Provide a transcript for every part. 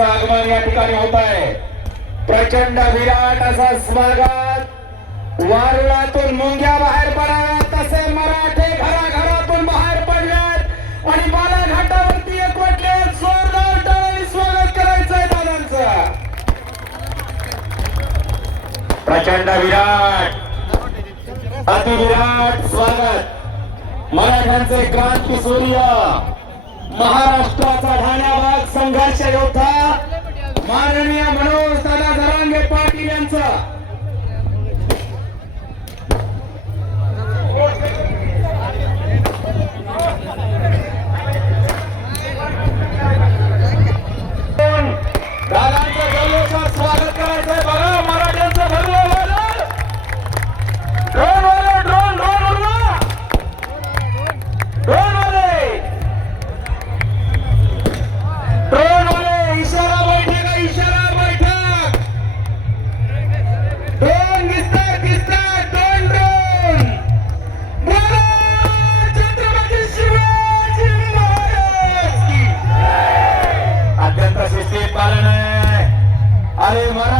महाराजांचं आगमन या ठिकाणी होत आहे. प्रचंड विराट असा स्वागत. वारुळातून मुंग्या बाहेर पडाव्यात तसे मराठे घराघरातून बाहेर पडल्यात आणि बालाघाटावरती एकवटले जोरदार टाळ्यांनी स्वागत करायचंय दादांच. प्रचंड विराट. अति विराट स्वागत. मराठ्यांचे क्रांती सूर्य. महाराष्ट्राचा ठाण्या भाग संघर्ष योद्धा. మారణ અરે મારા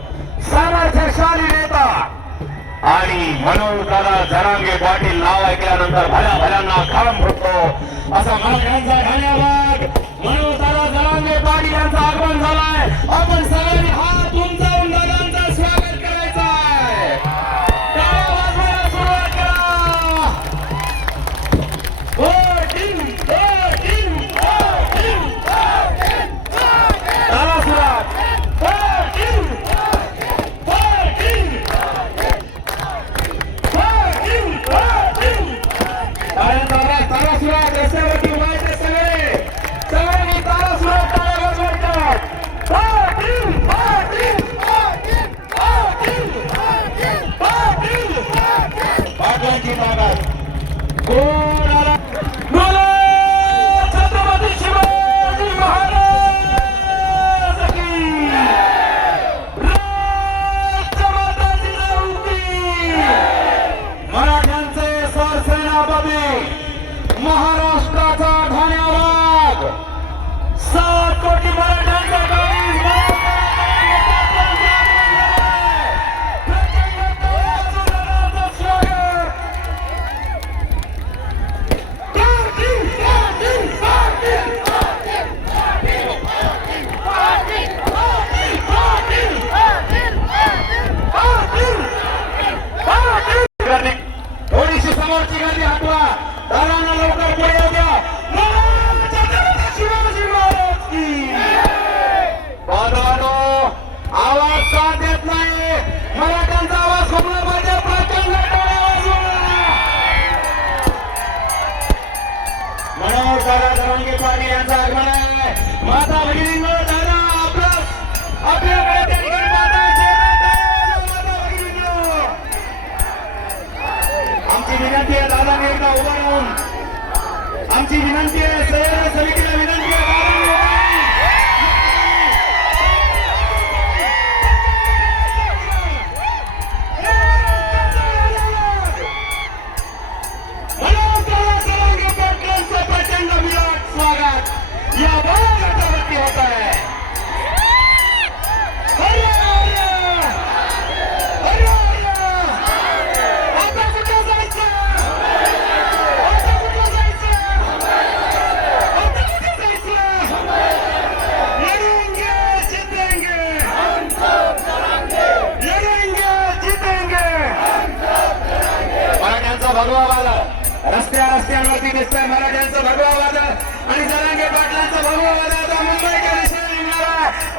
सामर्थ्यशाली नेता. आणि म्हणून दादा जरांगे पाटील नाव ऐकल्यानंतर भल्या भल्यांना काम फुटतो. असा मला यांचा धन्यवाद. म्हणून दादा जरांगे पाटील यांचं आगमन झालाय. आपण सगळ्यांनी हा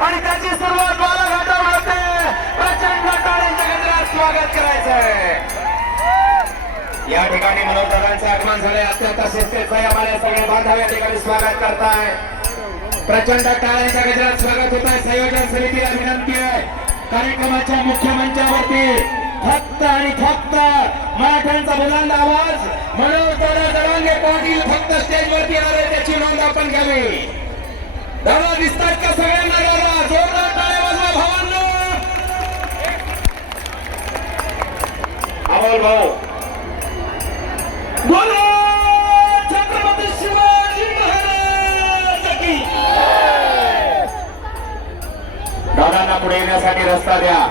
आणि त्याची सुरुवात बालाघाटावर होते प्रचंड टाळ्यांच्या गजरात स्वागत करायचंय. या ठिकाणी मनोजदादांचं आगमन झाले. अत्यंत शिस्तीचं आहे आम्हाला सगळे बांधव या ठिकाणी स्वागत करताय. प्रचंड टाळ्यांच्या गजरात स्वागत होत आहे संयोजन समितीला विनंती आहे. कार्यक्रमाच्या मुख्य मंचावरती फक्त आणि फक्त मराठ्यांचा बुलंद आवाज मनोज दादा जरांगे पाटील फक्त स्टेजवरती येणार आहे त्याची नोंद आपण घ्यावी. दादा दिसतात का सगळ्यांना दादा? जोरदार टाळ्या वाजवा भावांनो. अमोल भाऊ. बोलो छत्रपती शिवाजी महाराज की दादांना पुढे येण्यासाठी रस्ता द्या.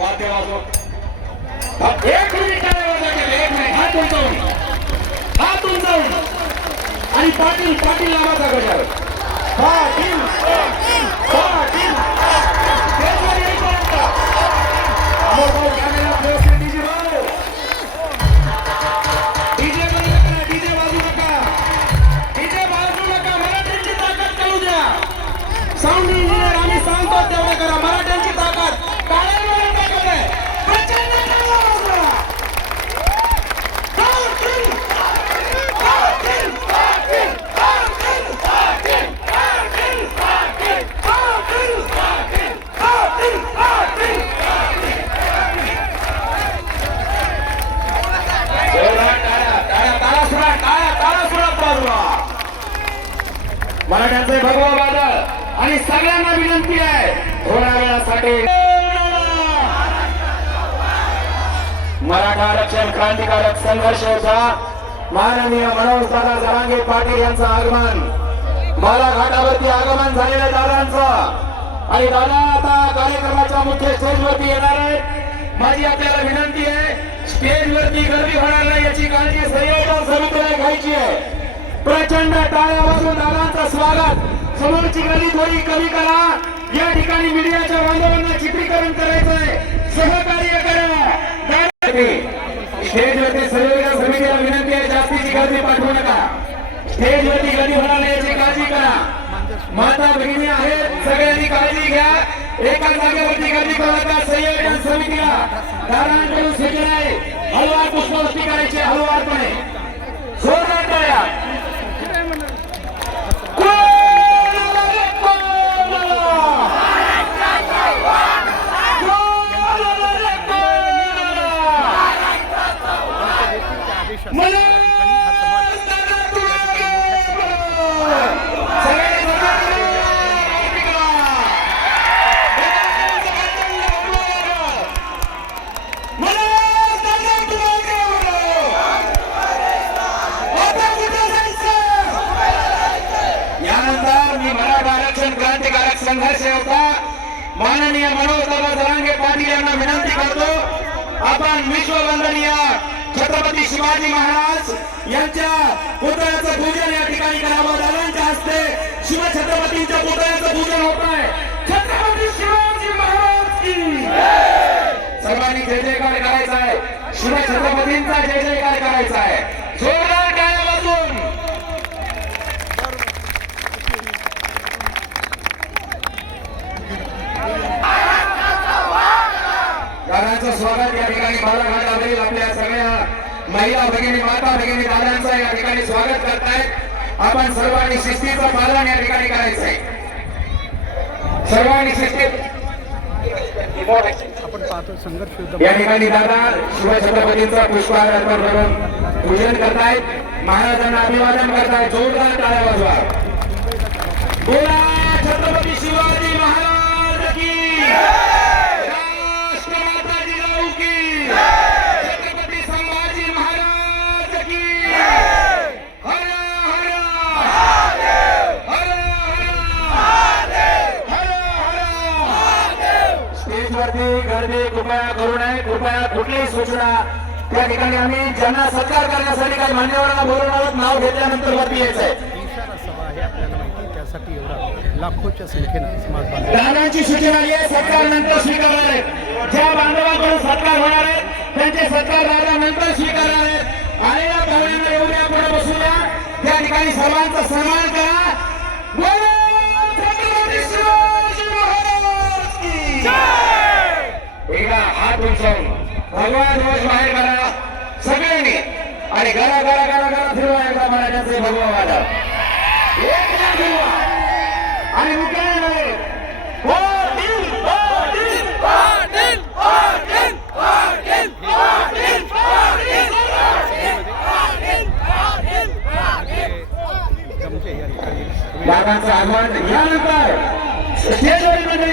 वाद्य वाजव. एक मिनिट. हातून जाऊन. हातून जाऊन. आणि पाटील पाटील आवाजाकडे पाटील. मराठा आरक्षण क्रांतिकारक संघर्ष होता माननीय मनोज दादा जरांगे पाटील यांचं आगमन. माला घाटावरती आगमन झालेल्या दादांचं. आणि दादा आता कार्यक्रमाच्या मुख्य स्टेजवरती येणार आहेत. माझी आपल्याला विनंती आहे स्टेजवरती गर्दी होणार नाही याची काळजी संयोजन समितीला घ्यायची आहे. प्रचंड टाळ्या वाजून दादांचं स्वागत. समोरची गर्दी थोडी कमी करा. या ठिकाणी मीडियाच्या बांधवांना चित्रीकरण करायचंय. सहकार्य करा. स्टेजवरती संयोजन समितीला विनंती आहे जास्तीची गर्दी पाठवू नका. स्टेजवरती गर्दी होणार नाही याची काळजी करा. माता भगिनी आहेत सगळ्यांनी काळजी घ्या. एका जागेवरती गर्दी करू नका संयोजन समितीला. दारांकडून सूचना आहे. हलवार पुष्पवृष्टी करायची हलवारपणे जोरदार टाळ्या कोणाला रे कोणाला? कोणाला रे कोणाला? मला दादा तुला सगळे सगळे करा. मला दादा तुला आता कुठं जायचं यानंतर मी मराठा आरक्षण क्रांतिकारक संघर्ष होता माननीय मनोज दादा जरांगे पाटील यांना विनंती करतो आपण विश्ववंदनीय छत्रपती शिवाजी महाराज यांच्या पुतळ्याचं पूजन या ठिकाणी करावं. दादांच्या हस्ते शिवछत्रपतींच्या पुतळ्याचं पूजन होत आहे. छत्रपती शिवाजी महाराज की सर्वांनी जय जयकार करायचा आहे. शिवछत्रपतींचा जय जयकार करायचा आहे जोरदार टाळ्या वाजून दादांचं स्वागत या ठिकाणी बालाघाटावरील आपल्या सगळ्या महिला भगिनी माता भगिनी दादांचं या ठिकाणी स्वागत करतायत आपण सर्वांनी शिस्तीचं पालन या ठिकाणी करायचं आहे सर्वांनी शिस्ती आपण पाहतो संघर्ष या ठिकाणी दादा शिवछत्रपतींचा पुष्पहार अर्पण करून पूजन करतायत महाराजांना अभिवादन करतायत जोरदार टाळ्या वाजवा. बोला छत्रपती शिवाजी महाराज की स्टेजवरती गर्दी कृपया करू नये कृपया कुठलीही सूचना. त्या ठिकाणी आम्ही ज्यांना सत्कार करण्यासाठी काही मान्यवरांना बोलून आहोत नाव घेतल्यानंतर वरती यायचंय आहे लाखोच्या संख्येनं दादांची सूचना आली आहे सत्कार नंतर स्वीकारणार आहेत. ज्या बांधवांकडून सत्कार होणार आहेत त्यांचे सत्कार दादा नंतर स्वीकारणार आहेत. आलेल्या पाहुण्यांना येऊ द्या पुढे बसू द्या त्या ठिकाणी सर्वांचा सन्मान एकदा भगवान ध्वज बाहेर करा सगळ्यांनी आणि घरा घरा घरा घरा फिरवा एकदा मराठ्याचे भगवा वादा एकदा फिरवा आणि मुख्याने नव्हे पाटील आगमन यानंतर स्टेजवरील मंडळी